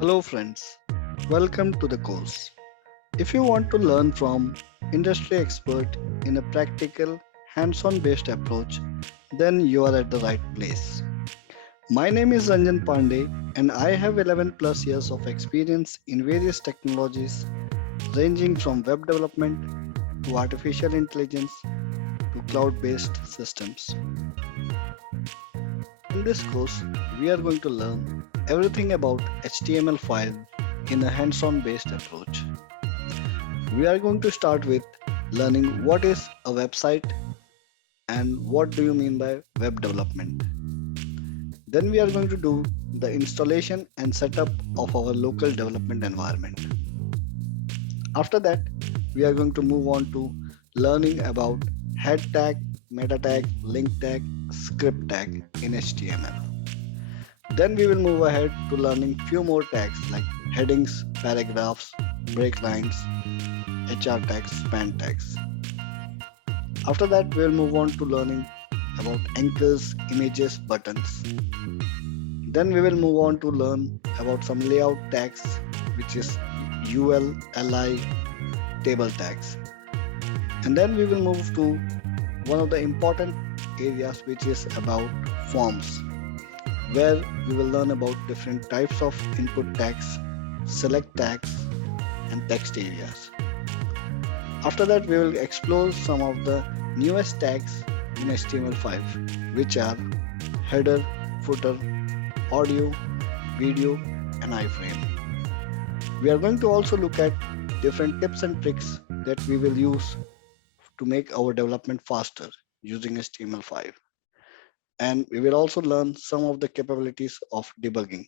Hello friends, welcome to the course. If you want to learn from industry expert in a practical, hands-on based approach, then you are at the right place. My name is Ranjan Pandey and I have 11 plus years of experience in various technologies ranging from web development to artificial intelligence to cloud-based systems. In this course, we are going to learn everything about HTML5 in a hands-on based approach. We are going to start with learning what is a website and what do you mean by web development. Then we are going to do the installation and setup of our local development environment. After that, we are going to move on to learning about head tag, meta tag, link tag, script tag in HTML. Then we will move ahead to learning few more tags like headings, paragraphs, break lines, HR tags, span tags. After that, we'll move on to learning about anchors, images, buttons. Then we will move on to learn about some layout tags, which is UL, LI, table tags. And then we will move to one of the important areas, which is about forms, where we will learn about different types of input tags, select tags, and text areas. After that, we will explore some of the newest tags in HTML5, which are header, footer, audio, video, and iframe. We are going to also look at different tips and tricks that we will use to make our development faster using HTML5. And we will also learn some of the capabilities of debugging.